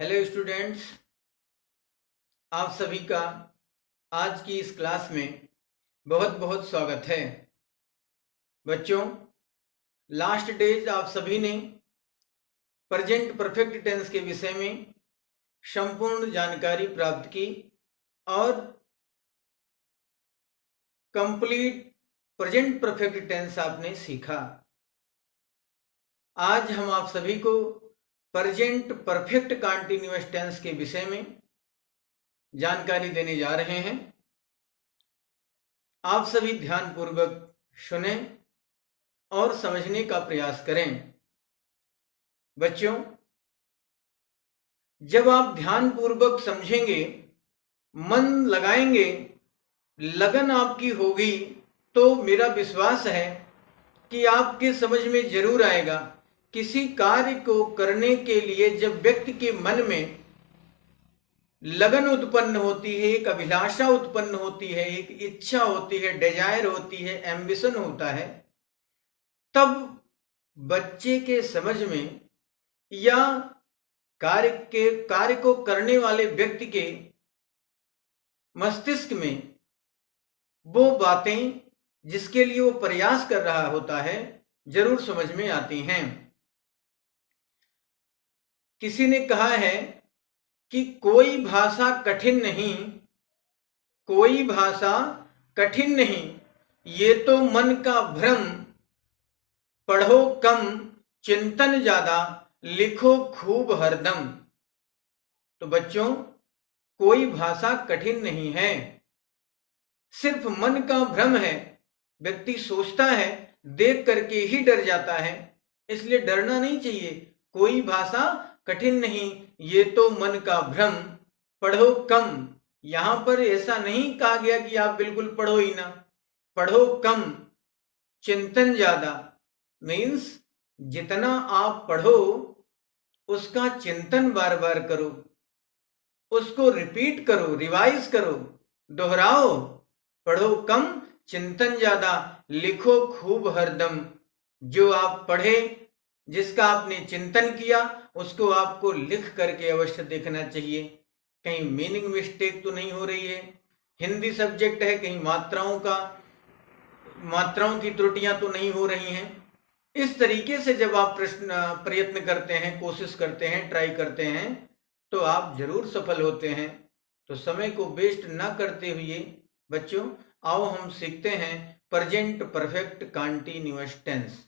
Hello students, आप सभी का आज की इस क्लास में बहुत बहुत स्वागत है। बच्चों, लास्ट डेज आप सभी ने प्रेजेंट परफेक्ट टेंस के विषय में संपूर्ण जानकारी प्राप्त की और कंप्लीट प्रेजेंट परफेक्ट टेंस आपने सीखा। आज हम आप सभी को प्रेजेंट परफेक्ट कंटीन्यूअस टेंस के विषय में जानकारी देने जा रहे हैं। आप सभी ध्यानपूर्वक सुने और समझने का प्रयास करें। बच्चों, जब आप ध्यानपूर्वक समझेंगे, मन लगाएंगे, लगन आपकी होगी, तो मेरा विश्वास है कि आपके समझ में जरूर आएगा। किसी कार्य को करने के लिए जब व्यक्ति के मन में लगन उत्पन्न होती है, एक अभिलाषा उत्पन्न होती है, एक इच्छा होती है, डिजायर होती है, एम्बिशन होता है, तब बच्चे के समझ में या कार्य को करने वाले व्यक्ति के मस्तिष्क में वो बातें जिसके लिए वो प्रयास कर रहा होता है जरूर समझ में आती हैं। किसी ने कहा है कि कोई भाषा कठिन नहीं, कोई भाषा कठिन नहीं, ये तो मन का भ्रम, पढ़ो कम चिंतन ज्यादा, लिखो खूब हरदम। तो बच्चों, कोई भाषा कठिन नहीं है, सिर्फ मन का भ्रम है। व्यक्ति सोचता है, देख करके ही डर जाता है, इसलिए डरना नहीं चाहिए। कोई भाषा कठिन नहीं, ये तो मन का भ्रम, पढ़ो कम। यहां पर ऐसा नहीं कहा गया कि आप बिल्कुल पढ़ो ही ना, पढ़ो कम चिंतन ज्यादा। मीन्स जितना आप पढ़ो उसका चिंतन बार बार करो, उसको रिपीट करो, रिवाइज करो, दोहराओ। पढ़ो कम चिंतन ज्यादा, लिखो खूब हरदम। जो आप पढ़े, जिसका आपने चिंतन किया, उसको आपको लिख करके अवश्य देखना चाहिए। कहीं मीनिंग मिस्टेक तो नहीं हो रही है, हिंदी सब्जेक्ट है, कहीं मात्राओं की त्रुटियां तो नहीं हो रही हैं। इस तरीके से जब आप प्रयत्न करते हैं, कोशिश करते हैं, ट्राई करते हैं, तो आप जरूर सफल होते हैं। तो समय को वेस्ट ना करते हुए बच्चों, आओ हम सीखते हैं present perfect continuous tense.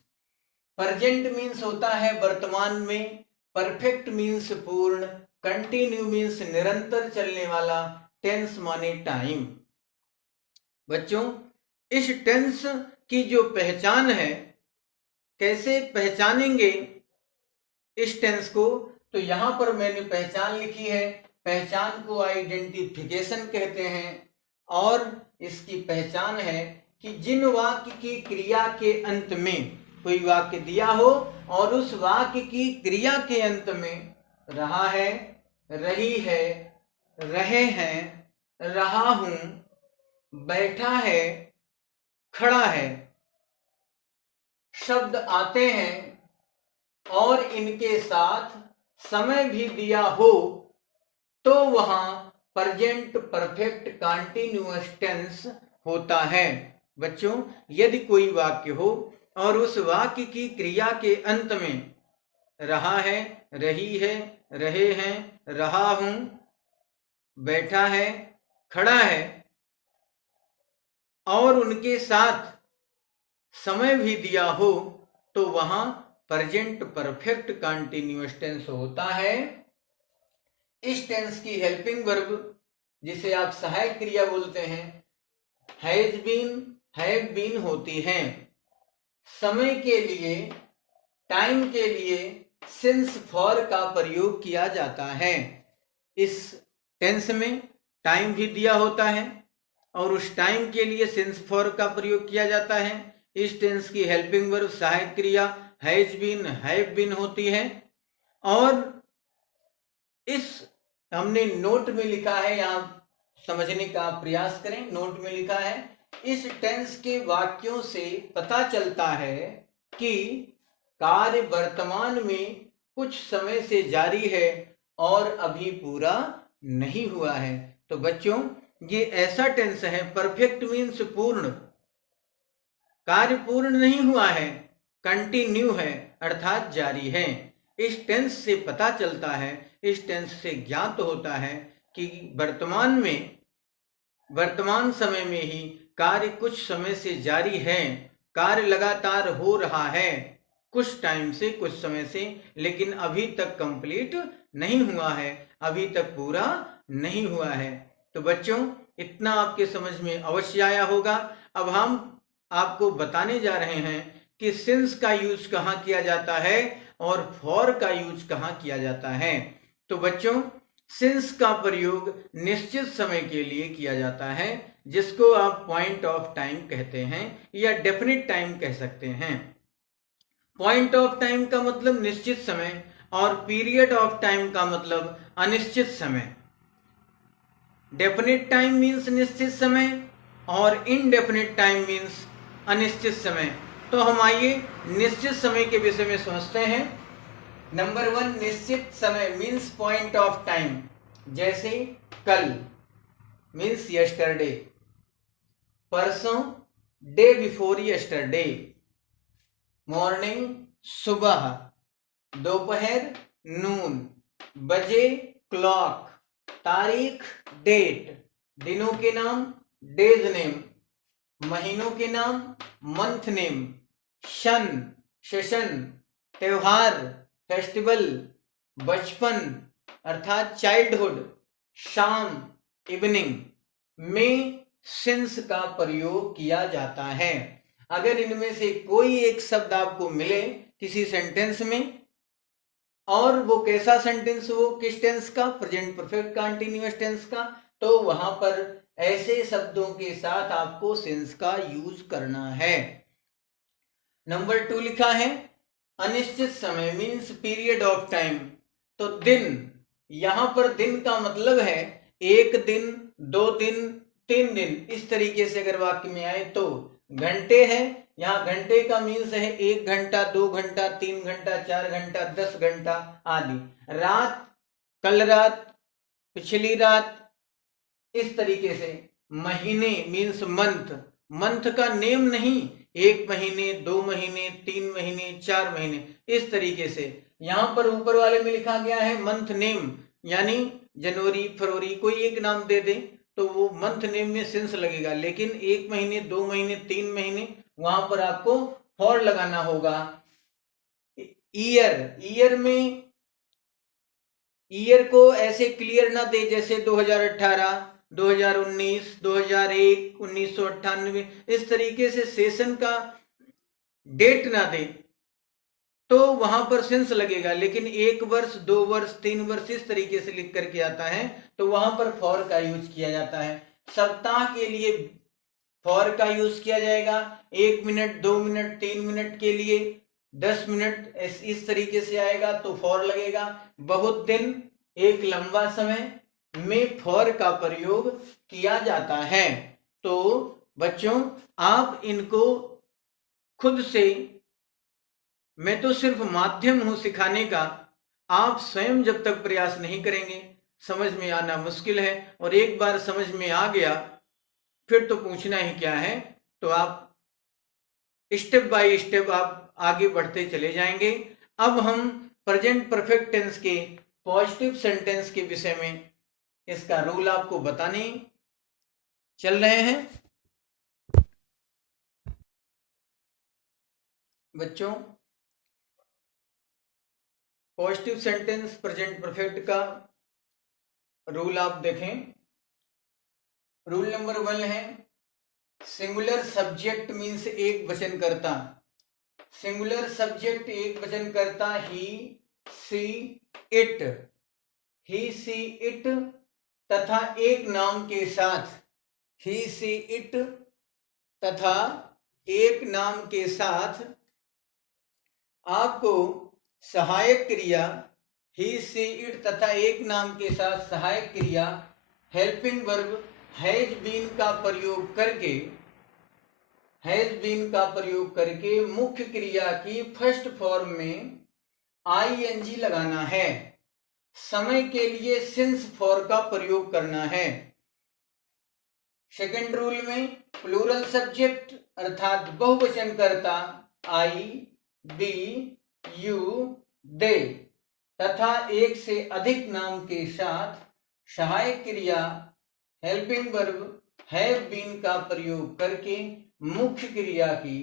Present means होता है वर्तमान में, परफेक्ट मीन्स पूर्ण, कंटिन्यू मीन्स निरंतर चलने वाला, टेंस माने टाइम। बच्चों, इस टेंस की जो पहचान है, कैसे पहचानेंगे इस टेंस को, तो यहां पर मैंने पहचान लिखी है। पहचान को आइडेंटिफिकेशन कहते हैं। और इसकी पहचान है कि जिन वाक्य की क्रिया के अंत में कोई वाक्य दिया हो और उस वाक्य की क्रिया के अंत में रहा है, रही है, रहे हैं, रहा हूं, बैठा है, खड़ा है शब्द आते हैं और इनके साथ समय भी दिया हो, तो वहां प्रेजेंट परफेक्ट कंटीन्यूअस टेंस होता है। बच्चों, यदि कोई वाक्य हो और उस वाक्य की क्रिया के अंत में रहा है, रही है, रहे हैं, रहा हूं, बैठा है, खड़ा है और उनके साथ समय भी दिया हो, तो वहां प्रेजेंट परफेक्ट कंटीन्यूअस टेंस होता है। इस टेंस की हेल्पिंग वर्ब, जिसे आप सहायक क्रिया बोलते हैं, हैज बीन, हैव बीन होती हैं। समय के लिए, टाइम के लिए सिंस फॉर का प्रयोग किया जाता है। इस टेंस में टाइम भी दिया होता है और उस टाइम के लिए सिंस फॉर का प्रयोग किया जाता है। इस टेंस की हेल्पिंग वर्ब सहायक क्रिया हैज बीन, हैव बीन होती है। और इस हमने नोट में लिखा है, यहां समझने का प्रयास करें। नोट में लिखा है, इस टेंस के वाक्यों से पता चलता है कि कार्य वर्तमान में कुछ समय से जारी है और अभी पूरा नहीं हुआ है। तो बच्चों ये ऐसा टेंस है, परफेक्ट मीन्स पूर्ण, कार्य पूर्ण नहीं हुआ है, कंटिन्यू है अर्थात जारी है। इस टेंस से पता चलता है, इस टेंस से ज्ञात होता है कि वर्तमान समय में ही कार्य कुछ समय से जारी है, कार्य लगातार हो रहा है कुछ टाइम से, कुछ समय से, लेकिन अभी तक कंप्लीट नहीं हुआ है, अभी तक पूरा नहीं हुआ है। तो बच्चों इतना आपके समझ में अवश्य आया होगा। अब हम आपको बताने जा रहे हैं कि सिंस का यूज कहाँ किया जाता है और फॉर का यूज कहाँ किया जाता है। तो बच्चों सिंस का प्रयोग निश्चित समय के लिए किया जाता है, जिसको आप पॉइंट ऑफ टाइम कहते हैं या डेफिनिट टाइम कह सकते हैं। पॉइंट ऑफ टाइम का मतलब निश्चित समय और पीरियड ऑफ टाइम का मतलब अनिश्चित समय। डेफिनिट टाइम मीन्स निश्चित समय और इनडेफिनिट टाइम मीन्स अनिश्चित समय। तो हम आइए निश्चित समय के विषय में समझते हैं। नंबर 1, निश्चित समय मीन्स पॉइंट ऑफ टाइम। जैसे कल मीन्स यस्टरडे, परसों डे बिफोर यस्टरडे, मॉर्निंग सुबह, दोपहर नून, बजे क्लॉक, तारीख डेट, दिनों के नाम डेज नेम, महीनों के नाम मंथ नेम, शन सेशन, त्योहार फेस्टिवल, बचपन अर्थात चाइल्डहुड, शाम इवनिंग में सिंस का प्रयोग किया जाता है। अगर इनमें से कोई एक शब्द आपको मिले किसी सेंटेंस में, और वो कैसा सेंटेंस, वो किस टेंस का, प्रेजेंट परफेक्ट कंटीन्यूअस टेंस का, तो वहां पर ऐसे शब्दों के साथ आपको सिंस का यूज करना है। नंबर 2 लिखा है अनिश्चित समय मीन्स पीरियड ऑफ टाइम। तो दिन, यहां पर दिन का मतलब है 1 दिन, 2 दिन, 3 दिन, इस तरीके से अगर वाक्य में आए तो घंटे है, यहाँ घंटे का मीन्स है 1 घंटा, 2 घंटा, 3 घंटा, 4 घंटा, 10 घंटा आदि। रात, कल रात, पिछली रात, इस तरीके से। महीने मीन्स मंथ, मंथ का नेम नहीं, 1 महीने, 2 महीने, 3 महीने, 4 महीने, इस तरीके से। यहां पर ऊपर वाले में लिखा गया है मंथ नेम, यानी जनवरी फरवरी कोई एक नाम दे दे तो वो मंथ नेम में सिंस लगेगा, लेकिन 1 महीने, 2 महीने, 3 महीने, वहां पर आपको फॉर लगाना होगा। ईयर, ईयर में ईयर को ऐसे क्लियर ना दे जैसे 2018, 2019, 2001, 1998, इस तरीके से सेशन का डेट ना दे तो वहां पर सेंस लगेगा, लेकिन 1 वर्ष, 2 वर्ष, 3 वर्ष इस तरीके से लिख करके आता है तो वहां पर फॉर का यूज किया जाता है। सप्ताह के लिए फॉर का यूज किया जाएगा, 1 मिनट, 2 मिनट, 3 मिनट के लिए 10 मिनट, इस तरीके से आएगा तो फॉर लगेगा। बहुत दिन, एक लंबा समय में फॉर का प्रयोग किया जाता है। तो बच्चों आप इनको खुद से, मैं तो सिर्फ माध्यम हूं सिखाने का, आप स्वयं जब तक प्रयास नहीं करेंगे समझ में आना मुश्किल है। और एक बार समझ में आ गया फिर तो पूछना ही क्या है। तो आप स्टेप बाय स्टेप आप आगे बढ़ते चले जाएंगे। अब हम प्रेजेंट परफेक्ट टेंस के पॉजिटिव सेंटेंस के विषय में इसका रूल आपको बताने चल रहे हैं। बच्चों पॉजिटिव सेंटेंस प्रेजेंट परफेक्ट का रूल आप देखें। रूल नंबर 1 है सिंगुलर सब्जेक्ट मीन्स एक वचन करता। सिंगुलर सब्जेक्ट एक वचन करता ही, सी, इट, ही, सी, इट तथा एक नाम के साथ, ही, सी, इट तथा एक नाम के साथ आपको सहायक क्रिया, ही, सी, इट तथा एक नाम के साथ सहायक क्रिया हेल्पिंग वर्ब हैज बीन का प्रयोग करके, हैज बीन का प्रयोग करके मुख्य क्रिया की फर्स्ट फॉर्म में आईएनजी लगाना है। समय के लिए सिंस फॉर का प्रयोग करना है। सेकंड रूल में प्लूरल सब्जेक्ट अर्थात बहुवचन कर्ता आई, बी, यू, दे तथा एक से अधिक नाम के साथ सहायक क्रिया हेल्पिंग वर्ब हैव बीन का प्रयोग करके मुख्य क्रिया की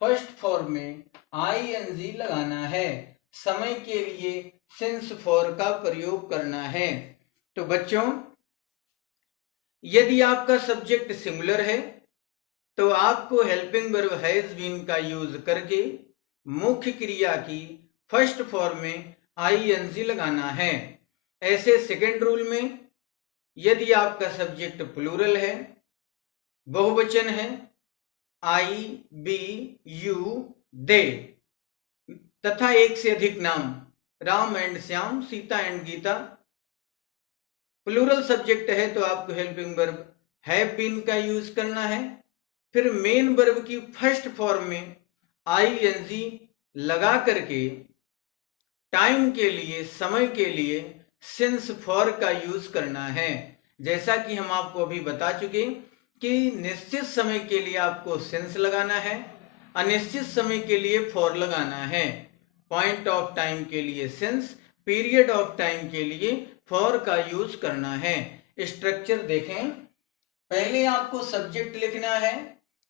फर्स्ट फॉर्म में आईएनजी लगाना है। समय के लिए सिंस फॉर का प्रयोग करना है। तो बच्चों, यदि आपका सब्जेक्ट सिंगुलर है तो आपको हेल्पिंग वर्ब हैज बीन का यूज करके मुख्य क्रिया की फर्स्ट फॉर्म में आईएनजी लगाना है। ऐसे सेकंड रूल में यदि आपका सब्जेक्ट प्लूरल है, बहुवचन है, आई, बी, यू, दे तथा एक से अधिक नाम Ram and Shyam, Sita and Gita, plural subject है तो आपको हेल्पिंग वर्ब हैव बीन का यूज करना है। फिर मेन वर्ब की फर्स्ट फॉर्म में आईएनजी लगा करके टाइम के लिए, समय के लिए सिंस फॉर का यूज करना है। जैसा कि हम आपको अभी बता चुके कि निश्चित समय के लिए आपको सिंस लगाना है, अनिश्चित समय के लिए फॉर लगाना है। पॉइंट ऑफ टाइम के लिए सिंस, पीरियड ऑफ टाइम के लिए फॉर का यूज करना है। स्ट्रक्चर देखें। पहले आपको सब्जेक्ट लिखना है।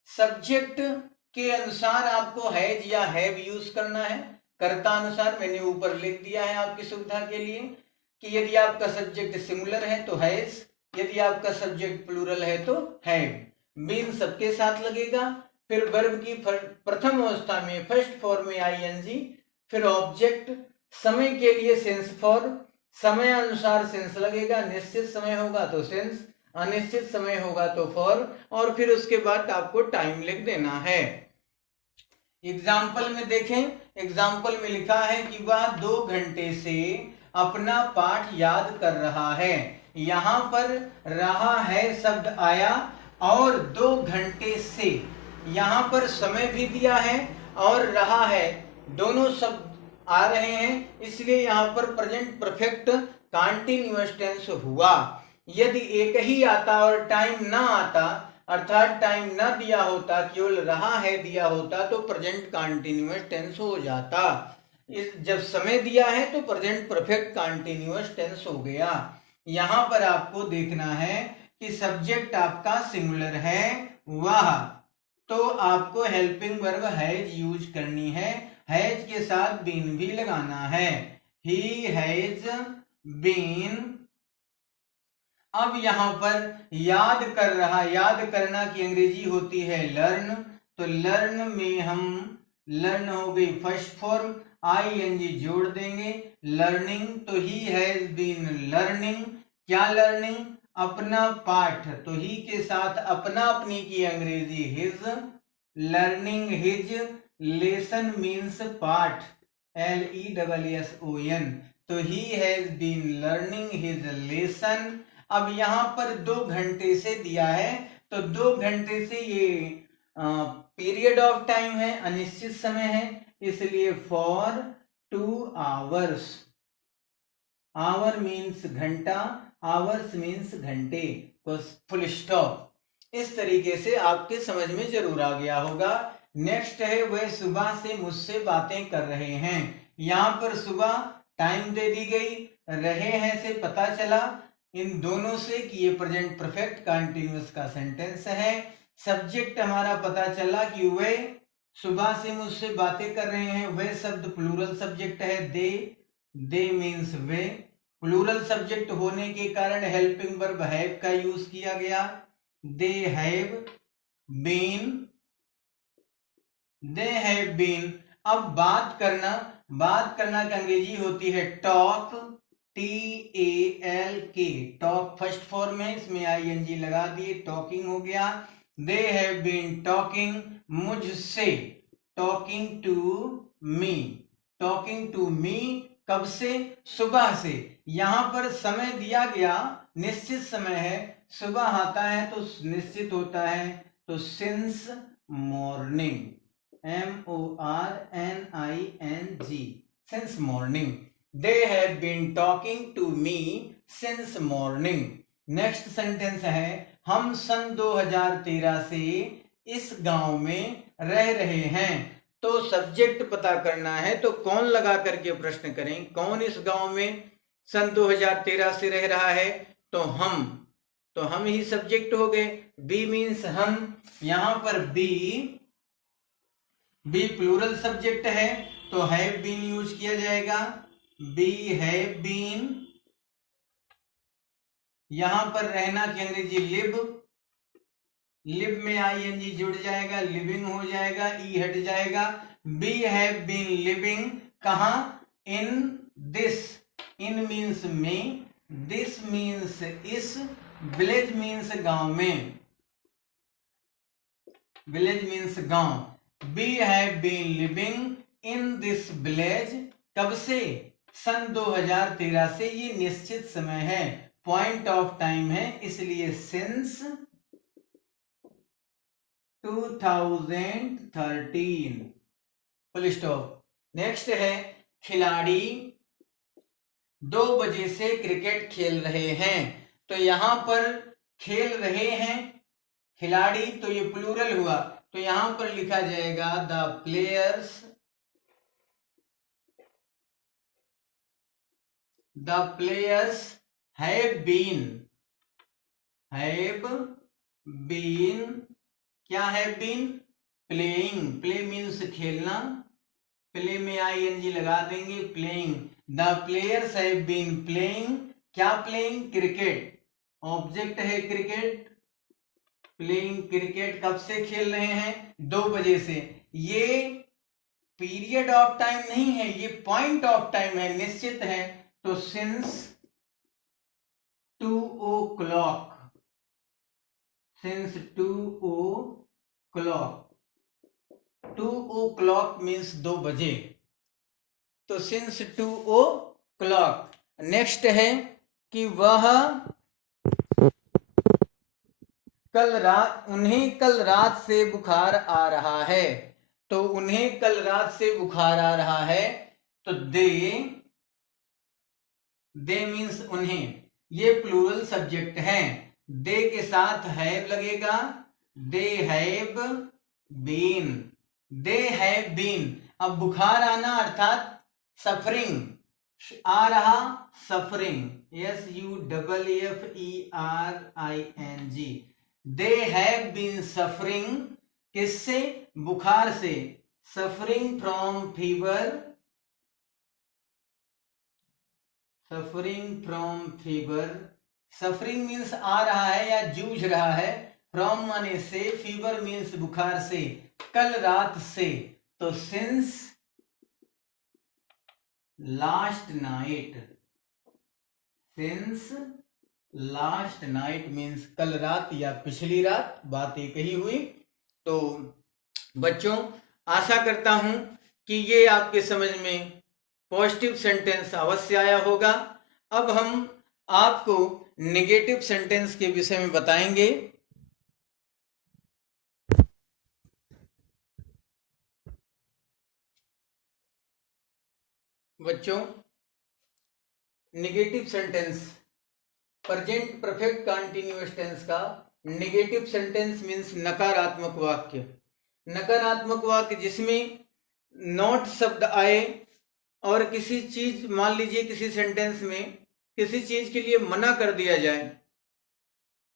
सब्जेक्ट के अनुसार आपको हैज या हैव यूज करना है। कर्ता अनुसार मैंने ऊपर लिख दिया है आपकी सुविधा के लिए कि यदि आपका सब्जेक्ट सिंगुलर है तो हैज, यदि आपका सब्जेक्ट प्लूरल है तो हैव। बीन सबके साथ लगेगा। फिर वर्ब की प्रथम अवस्था में फर्स्ट फॉर्म में आईएनजी, फिर ऑब्जेक्ट, समय के लिए सेंस फॉर, समय अनुसार सेंस लगेगा। निश्चित समय होगा तो सेंस, अनिश्चित समय होगा तो फॉर, और फिर उसके बाद आपको टाइम लिख देना है। एग्जाम्पल में देखें। एग्जाम्पल में लिखा है कि वह 2 घंटे से अपना पाठ याद कर रहा है। यहाँ पर रहा है शब्द आया और 2 घंटे से, यहाँ पर समय भी दिया है और रहा है, दोनों शब्द आ रहे हैं, इसलिए यहाँ पर प्रेजेंट परफेक्ट कंटीन्यूअस टेंस हुआ। यदि एक ही आता और टाइम ना आता, अर्थात टाइम ना दिया होता, केवल रहा है दिया होता, तो प्रेजेंट कंटीन्यूअस टेंस हो जाता। जब समय दिया है तो प्रेजेंट परफेक्ट कंटीन्यूअस टेंस हो गया। यहाँ पर आपको देखना है कि सब्जेक्ट आपका सिंगुलर है वह, तो आपको हेल्पिंग वर्ब हैज यूज करनी है। हैज के साथ बीन भी लगाना है। He has been. अब यहाँ पर याद कर रहा, याद करना की अंग्रेजी होती है लर्न, तो लर्न में हम लर्न हो गई फर्स्ट फॉर्म, आईएनजी जोड़ देंगे, लर्निंग, तो ही हैज बीन लर्निंग। क्या लर्निंग? अपना पाठ, तो ही के साथ अपना अपनी की अंग्रेजी his, learning his, lesson means पाठ, LESSON, तो he has been learning his lesson. अब यहाँ पर 2 घंटे से दिया है, तो 2 घंटे से ये पीरियड ऑफ टाइम है, अनिश्चित समय है, इसलिए फॉर 2 आवर्स। आवर मीन्स घंटा, आवर्स मीन्स घंटे, फुल स्टॉप। इस तरीके से आपके समझ में जरूर आ गया होगा। नेक्स्ट है वह सुबह से मुझसे बातें कर रहे हैं। यहाँ पर सुबह टाइम दे दी गई, रहे हैं से पता चला इन दोनों से कि ये प्रेजेंट परफेक्ट कंटीन्यूअस का सेंटेंस है। सब्जेक्ट हमारा पता चला कि वे सुबह से मुझसे बातें कर रहे हैं, वे शब्द प्लूरल सब्जेक्ट है, दे मीन्स वे। प्लूरल सब्जेक्ट होने के कारण हेल्पिंग वर्ब हैव का यूज किया गया। They have been, they have been. अब बात करना, बात करना की अंग्रेजी होती है talk, TALK, talk first form है, इसमें ING लगा दिए, टॉकिंग हो गया। दे हैव बीन टॉकिंग मुझसे, talking to me, talking to me, कब से? सुबह से। यहाँ पर समय दिया गया, निश्चित समय है, सुबह आता है तो निश्चित होता है, तो since morning, MORNING, since morning. They have been talking to me since morning. Next sentence है हम सन 2013 से इस गांव में रह रहे हैं। तो सब्जेक्ट पता करना है तो कौन लगा करके प्रश्न करें, कौन इस गांव में सन 2013 से रह रहा है, तो हम ही सब्जेक्ट हो गए। बी मीन्स हम, यहां पर बी प्लूरल सब्जेक्ट है तो हैव बीन यूज किया जाएगा। बी हैव बीन, यहां पर रहना की अंग्रेजी लिव, लिव में आईएनजी जुड़ जाएगा, लिविंग हो जाएगा, ई हट जाएगा। बी हैव बीन लिविंग कहां, इन दिस, इन मीन्स में, दिस मीन्स इस, विलेज मीन्स गांव में, विलेज मीन्स गांव। We have been living in this village, कब से, सन 2013 से, ये निश्चित समय है, पॉइंट ऑफ टाइम है, इसलिए सिंस 2013, फुल स्टॉप। नेक्स्ट है खिलाड़ी 2 बजे से क्रिकेट खेल रहे हैं। तो यहां पर खेल रहे हैं खिलाड़ी, तो ये प्लूरल हुआ, तो यहां पर लिखा जाएगा द प्लेयर्स हैव बीन, क्या है बीन, प्लेइंग, प्ले मीन्स खेलना, प्ले में आईएनजी लगा देंगे, playing. The players have been playing, क्या प्लेइंग, क्रिकेट, ऑब्जेक्ट है क्रिकेट, प्लेइंग क्रिकेट, कब से खेल रहे हैं, 2 बजे से। ये पीरियड ऑफ टाइम नहीं है, ये पॉइंट ऑफ टाइम है, निश्चित है, तो since 2 o'clock, since 2 o'clock, 2 o'clock means 2 बजे, तो since 2 o'clock। नेक्स्ट है कि वह उन्हें कल रात से बुखार आ रहा है, तो उन्हें कल रात से बुखार आ रहा है, तो दे मीन्स उन्हें, ये प्लूरल सब्जेक्ट है, दे के साथ हैव लगेगा, दे हैव बीन, अब बुखार आना अर्थात सफरिंग, आ रहा suffering, SUFFERING, they have been suffering, किससे, बुखार से, suffering from fever, suffering means आ रहा है या जूझ रहा है, फ्रॉम माने से, फीवर मीन्स बुखार से, कल रात से, तो सिंस लास्ट नाइट मीन्स कल रात या पिछली रात, बात एक ही हुई। तो बच्चों आशा करता हूं कि ये आपके समझ में पॉजिटिव सेंटेंस अवश्य आया होगा। अब हम आपको नेगेटिव सेंटेंस के विषय में बताएंगे। बच्चों negative sentence, present perfect continuous tense का नेगेटिव सेंटेंस मीन्स नकारात्मक वाक्य। नकारात्मक वाक्य जिसमें नॉट शब्द आए और किसी चीज, मान लीजिए किसी सेंटेंस में किसी चीज के लिए मना कर दिया जाए,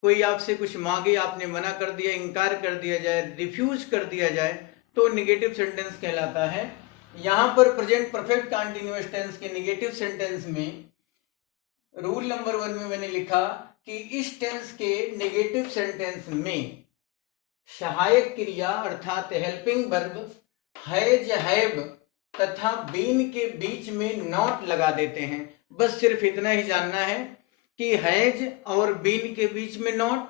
कोई आपसे कुछ मांगे, आपने मना कर दिया, इनकार कर दिया जाए, रिफ्यूज कर दिया जाए, तो नेगेटिव सेंटेंस कहलाता है। यहां पर प्रेजेंट परफेक्ट कंटीन्यूअस टेंस के नेगेटिव सेंटेंस में रूल नंबर 1 में मैंने लिखा कि इस टेंस के नेगेटिव सेंटेंस में सहायक क्रिया अर्थात हेल्पिंग वर्ब हैज, हैव तथा बीन के बीच में नॉट लगा देते हैं। बस सिर्फ इतना ही जानना है कि हैज और बीन के बीच में नॉट,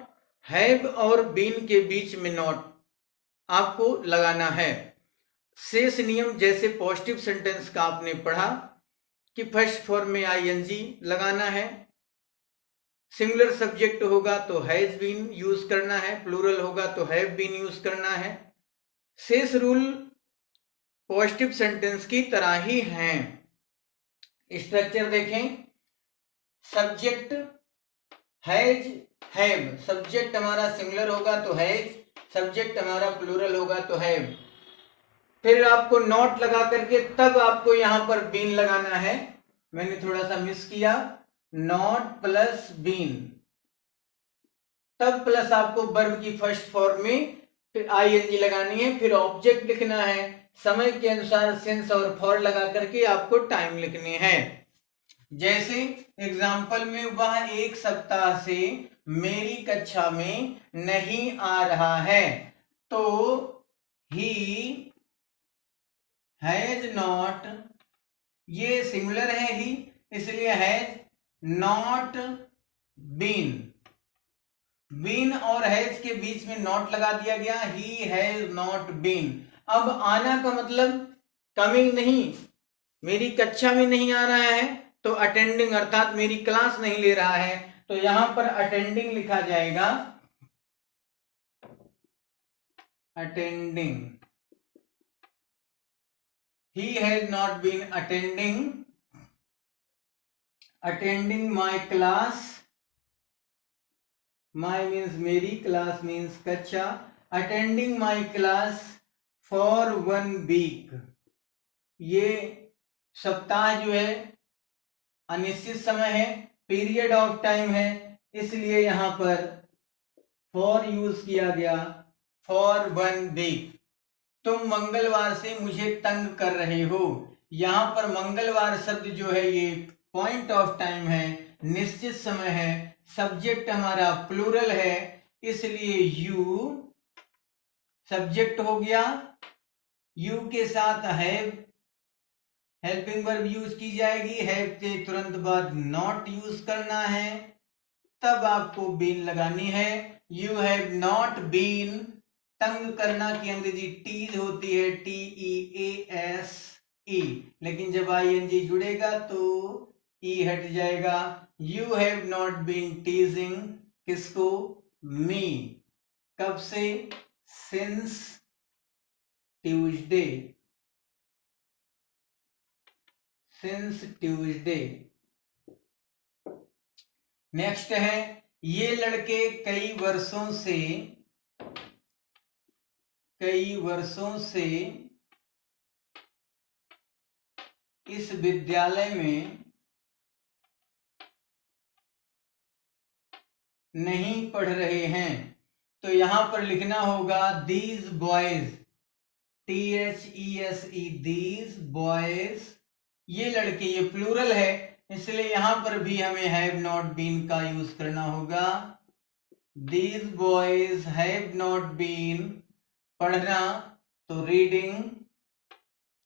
हैव और बीन के बीच में नॉट आपको लगाना है। शेष नियम जैसे पॉजिटिव सेंटेंस का आपने पढ़ा कि फर्स्ट फॉर्म में आईएनजी लगाना है, सिंगुलर सब्जेक्ट होगा तो हैज बीन यूज करना है, प्लूरल होगा तो हैव बीन यूज करना है। शेष रूल पॉजिटिव सेंटेंस की तरह ही हैं। स्ट्रक्चर देखें, सब्जेक्ट हैज, हैव, सब्जेक्ट हमारा सिंगुलर होगा तो हैज, सब्जेक्ट हमारा प्लूरल होगा तो हैव। फिर आपको नॉट लगा करके तब आपको यहां पर बीन लगाना है, मैंने थोड़ा सा मिस किया, नॉट प्लस बीन, तब प्लस आपको वर्ब की फर्स्ट फॉर्म में फिर आईएनजी लगानी है, फिर ऑब्जेक्ट लिखना है, समय के अनुसार सिंस और फॉर लगा करके आपको टाइम लिखने हैं। जैसे एग्जाम्पल में वह एक सप्ताह से मेरी कक्षा में नहीं आ रहा है, तो ही हैज नॉट, ये सिंगुलर है ही, इसलिए हैज नॉट बीन, बीन और हैज के बीच में नॉट लगा दिया गया, ही हैज नॉट बीन। अब आना का मतलब कमिंग नहीं, मेरी कक्षा में नहीं आ रहा है तो अटेंडिंग अर्थात मेरी क्लास नहीं ले रहा है, तो यहां पर अटेंडिंग लिखा जाएगा, attending, he has not been attending my class, my means मेरी, class means कक्षा, attending my class for 1 week, ये सप्ताह जो है अनिश्चित समय है, पीरियड ऑफ टाइम है, इसलिए यहां पर फॉर यूज किया गया, फॉर 1 वीक। तुम मंगलवार से मुझे तंग कर रहे हो, यहां पर मंगलवार शब्द जो है ये पॉइंट ऑफ टाइम है, निश्चित समय है, सब्जेक्ट हमारा प्लूरल है, इसलिए यू सब्जेक्ट हो गया, यू के साथ हैव हेल्पिंग वर्ब यूज की जाएगी, हैव के तुरंत बाद नॉट यूज करना है, तब आपको बीन लगानी है। यू हैव नॉट बीन, तंग करना की अंग्रेजी टीज होती है, TEASE, लेकिन जब ING जुड़ेगा तो ई हट जाएगा। You have not been teasing, किसको? मी, कब से? Since Tuesday, since Tuesday. Next है, ये लड़के कई वर्षों से इस विद्यालय में नहीं पढ़ रहे हैं, तो यहां पर लिखना होगा these boys, THESE, these boys, ये लड़के, ये प्लूरल है, इसलिए यहां पर भी हमें हैव नॉट बीन का यूज करना होगा। These boys have not been, पढ़ना तो रीडिंग,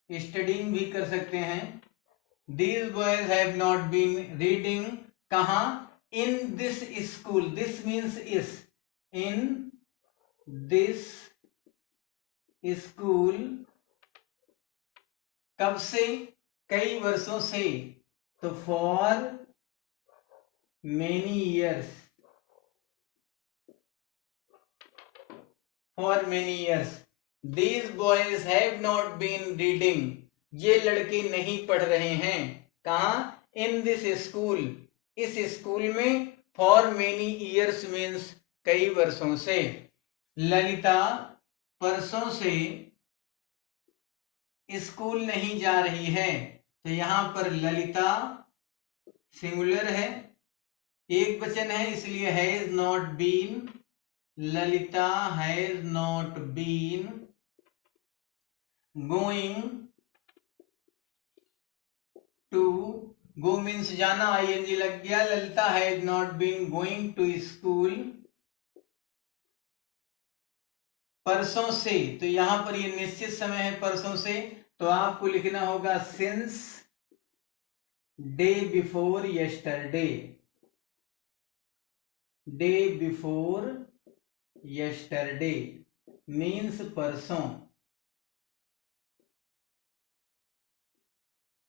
स्टडिंग भी कर सकते हैं। These boys have not been reading, कहां? In this school, this means इस, इन दिस स्कूल, कब से? कई वर्षों से, तो for many years, for many years. These boys have not been reading, ये लड़के नहीं पढ़ रहे हैं, कहा? इन दिस स्कूल, इस स्कूल में, फॉर मेनी ईयर्स मीन्स कई वर्षों से। ललिता परसों से स्कूल नहीं जा रही है, तो यहां पर ललिता सिंगुलर है, एक वचन है, इसलिए has not been, Lalita has not been going to, go means जाना, ING लग गया, Lalita has not been going to school परसों से, तो यहां पर ये निश्चित समय है परसों से, तो आपको लिखना होगा since day before yesterday, day before yesterday means परसों,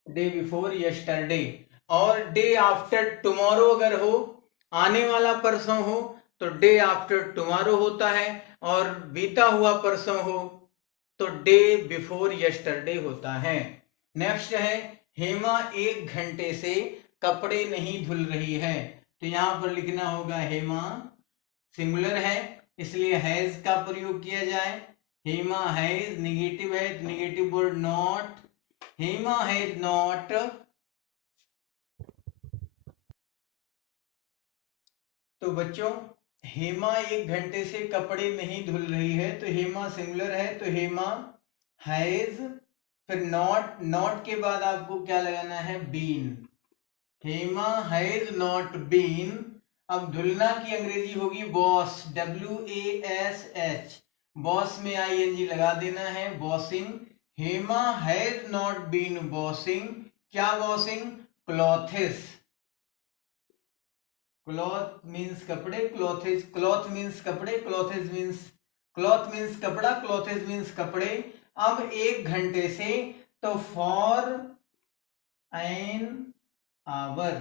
डे बिफोर यस्टरडे। और डे आफ्टर टुमारो अगर हो, आने वाला परसों हो, तो डे आफ्टर टुमारो होता है, और बीता हुआ परसों हो तो डे बिफोर यस्टरडे होता है। नेक्स्ट है, हेमा 1 घंटे से कपड़े नहीं धुल रही है। तो यहां पर लिखना होगा हेमा, सिंगुलर है इसलिए हैज का प्रयोग किया जाए। हेमा हैज, निगेटिव है तो negative word not. Hema has not, तो बच्चों हेमा 1 घंटे से कपड़े नहीं धुल रही है, तो हेमा सिंगुलर है तो हेमा हैज, फिर नॉट, नॉट के बाद आपको क्या लगाना है, been. Hema has not been. अब धुलना की अंग्रेजी होगी वॉश, WASH, वॉश में ING लगा देना है, washing. Hema has not been washing, क्या वॉशिंग, क्लॉथेस। क्लॉथ मीन्स कपड़े, क्लॉथेस, क्लॉथ मीन्स कपड़े, क्लॉथेस मीन्स, क्लॉथ मीन्स कपड़ा, क्लॉथेस मीन्स कपड़े। अब 1 घंटे से, तो for an hour,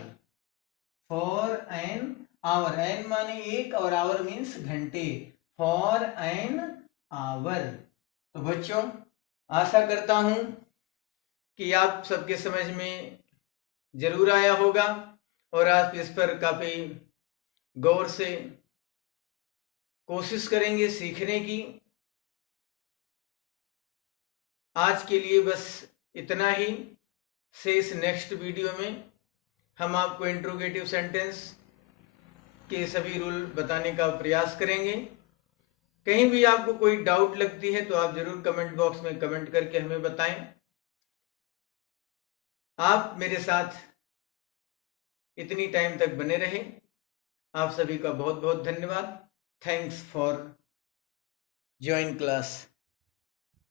for an hour, an माने 1 और आवर मीन्स घंटे, फॉर एन आवर। तो बच्चों आशा करता हूं कि आप सबके समझ में जरूर आया होगा और आप इस पर काफी गौर से कोशिश करेंगे सीखने की। आज के लिए बस इतना ही। शेष नेक्स्ट वीडियो में हम आपको इंट्रोगेटिव सेंटेंस के सभी रूल बताने का प्रयास करेंगे। कहीं भी आपको कोई डाउट लगती है तो आप जरूर कमेंट बॉक्स में कमेंट करके हमें बताएं। आप मेरे साथ इतनी टाइम तक बने रहे, आप सभी का बहुत बहुत धन्यवाद। Thanks for join class.